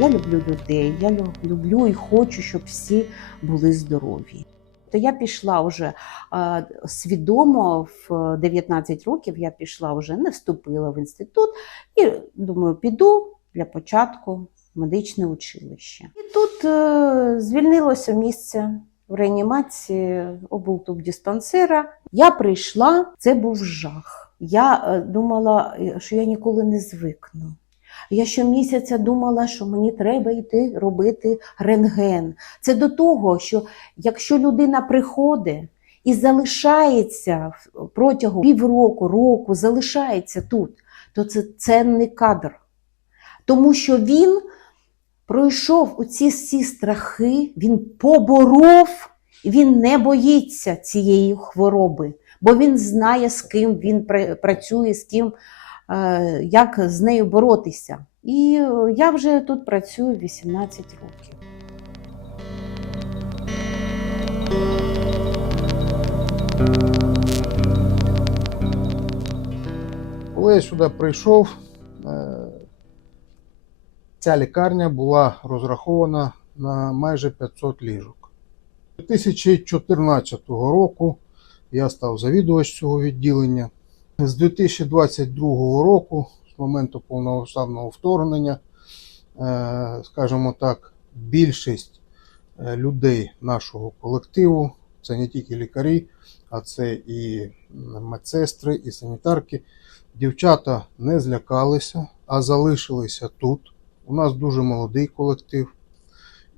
Я люблю людей, я люблю і хочу, щоб всі були здорові. То я пішла вже е, свідомо в 19 років. Я пішла вже не вступила в інститут і думаю, піду для початку в медичне училище. І тут е, звільнилося місце в реанімації облтубдиспансера. Я прийшла, це був жах. Я е, думала, е, що я ніколи не звикну. Я щомісяця думала, що мені треба йти робити рентген. Це до того, що якщо людина приходить і залишається протягом півроку, року, залишається тут, то це ценний кадр. Тому що він пройшов оці всі страхи, він поборов, він не боїться цієї хвороби, бо він знає, з ким він працює, з ким, як з нею боротися. І е, я вже тут працюю 18 років. Коли я сюди прийшов, е, ця лікарня була розрахована на майже 500 ліжок. 2014 року я став завідувач цього відділення. З 2022 року, з моменту повномасштабного вторгнення, е, скажімо так, більшість е, людей нашого колективу це не тільки лікарі, а це і медсестри, і санітарки. Дівчата не злякалися, а залишилися тут. У нас дуже молодий колектив,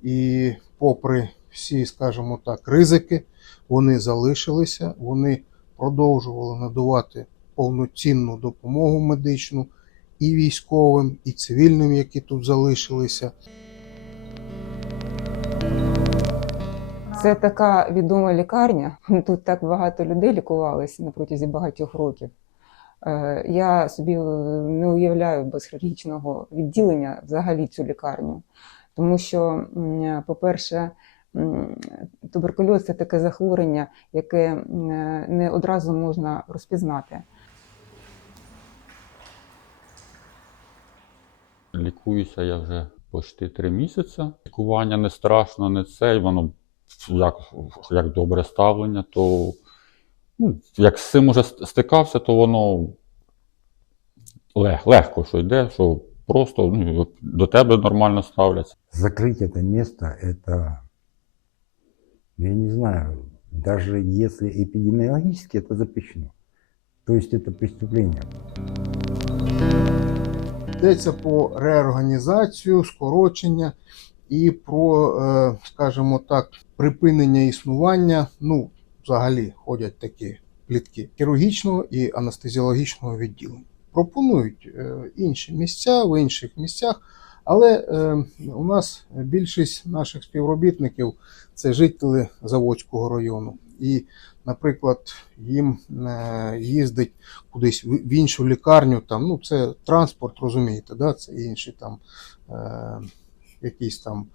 і попри всі, скажімо так, ризики, вони залишилися, вони продовжували надавати повноцінну допомогу медичну і військовим, і цивільним, які тут залишилися. Це така відома лікарня. Тут так багато людей лікувалися на протязі багатьох років. Е, Я собі е, не уявляю без хірургічного відділення взагалі цю лікарню. Тому що, по-перше, туберкульоз це таке захворювання, яке не одразу можна розпізнати. Лікуюся я вже почти три місяці. Лікування не страшно, не це, і воно як, як добре ставлення, то ну, як з цим уже стикався, то воно лег, легко, що йде, що просто ну, до тебе нормально ставляться. закрыть это место, это, я не знаю, даже если эпидемиологически это запрещено. То есть это преступление. Йдеться про реорганізацію, скорочення і про, е, скажімо так, припинення існування. Ну, взагалі ходять такі плітки хірургічного і анестезіологічного відділення. Пропонують е, інші місця в інших місцях, але е, у нас більшість наших співробітників це жителі Заводського району. І, наприклад, їм е, їздить кудись в іншу лікарню, там, ну, це транспорт, розумієте, да? це інші там е, якісь там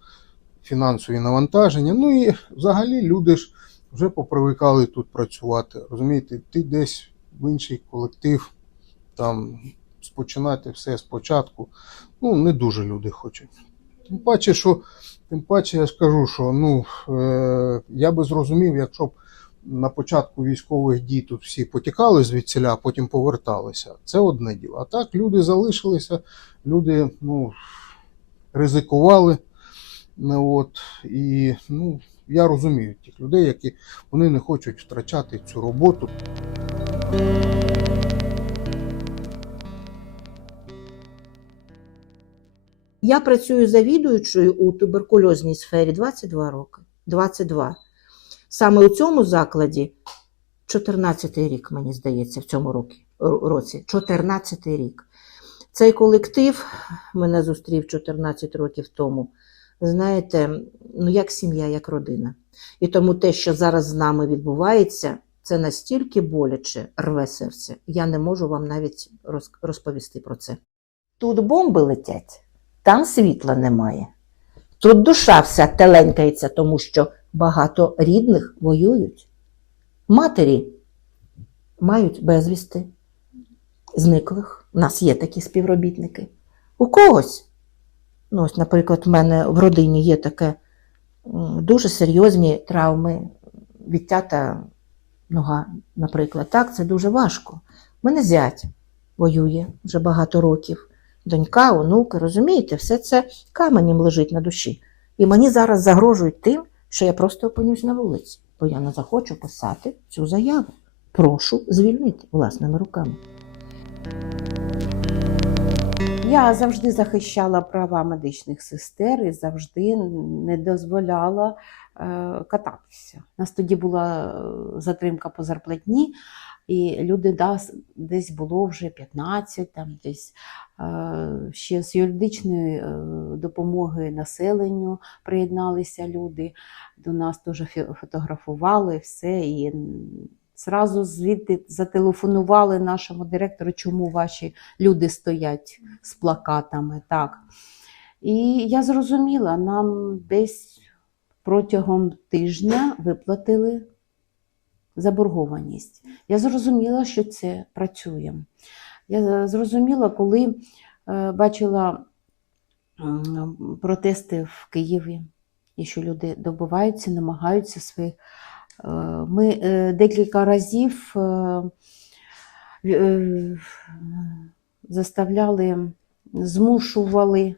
фінансові навантаження. Ну і взагалі люди ж вже попривикали тут працювати. Розумієте, ти десь в інший колектив, там спочинати все спочатку. Ну, не дуже люди хочуть. Тим паче, що, тим паче я скажу, що ну, е, я би зрозумів, якщо б на початку військових дій тут всі потікали звідсіля, а потім поверталися. Це одне діло. А так люди залишилися, люди ну, ризикували. Ну, от, і ну, я розумію тих людей, які вони не хочуть втрачати цю роботу. Я працюю завідуючою у туберкульозній сфері 22 роки. 22. Саме у цьому закладі 14 рік, мені здається, в цьому році. році. 14 рік. Цей колектив мене зустрів 14 років тому. Знаєте, ну як сім'я, як родина. І тому те, що зараз з нами відбувається, це настільки боляче рве серце. Я не можу вам навіть розповісти про це. Тут бомби летять, там світла немає. Тут душа вся теленькається, тому що багато рідних воюють. Матері мають безвісти, зниклих. У нас є такі співробітники. У когось Ну, ось, наприклад, в мене в родині є таке дуже серйозні травми, відтята нога, наприклад. Так, це дуже важко. У мене зять воює вже багато років. Донька, онуки, розумієте, все це каменем лежить на душі. І мені зараз загрожують тим, що я просто опинюсь на вулиці, бо я не захочу писати цю заяву. Прошу звільнити власними руками. Я завжди захищала права медичних сестер і завжди не дозволяла е, кататися. У нас тоді була е, затримка по зарплатні, і люди дас- десь було вже 15, там десь е, ще з юридичної е, допомоги населенню приєдналися люди. До нас теж фотографували все. І зразу звідти зателефонували нашому директору, чому ваші люди стоять з плакатами. Так. І я зрозуміла, нам десь протягом тижня виплатили заборгованість. Я зрозуміла, що це працює. Я зрозуміла, коли е, бачила протести в Києві, і що люди добиваються, намагаються своїх. Е, Ми е, декілька разів е, е, заставляли, змушували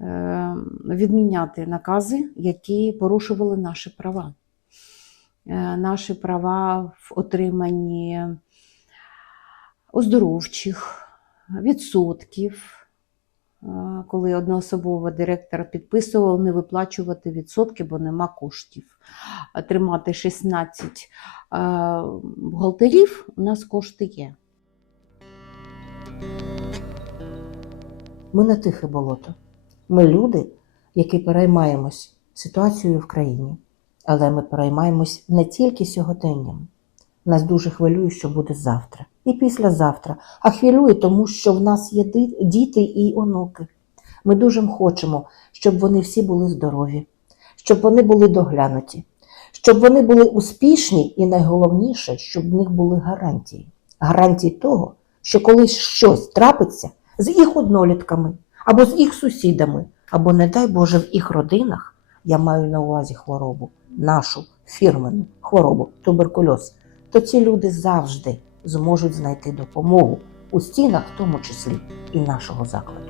е, відміняти накази, які порушували наші права. Е, Наші права в отриманні оздоровчих відсотків, Е, коли одноособово директор підписував не виплачувати відсотки, бо нема коштів. Тримати 16 е, бухгалтерів, у нас кошти є. Ми не тихе болото. Ми люди, які переймаємось ситуацією в країні. Але ми переймаємось не тільки сьогоденням. Нас дуже хвилює, що буде завтра і післязавтра. А хвилює, тому що в нас є діти і онуки. Ми дуже хочемо, щоб вони всі були здорові, щоб вони були доглянуті, щоб вони були успішні і найголовніше, щоб в них були гарантії. Гарантії того, що коли щось трапиться з їх однолітками або з їх сусідами, або, не дай Боже, в їх родинах, я маю на увазі хворобу, нашу фірмену хворобу, туберкульоз, то ці люди завжди зможуть знайти допомогу у стінах, в тому числі і нашого закладу.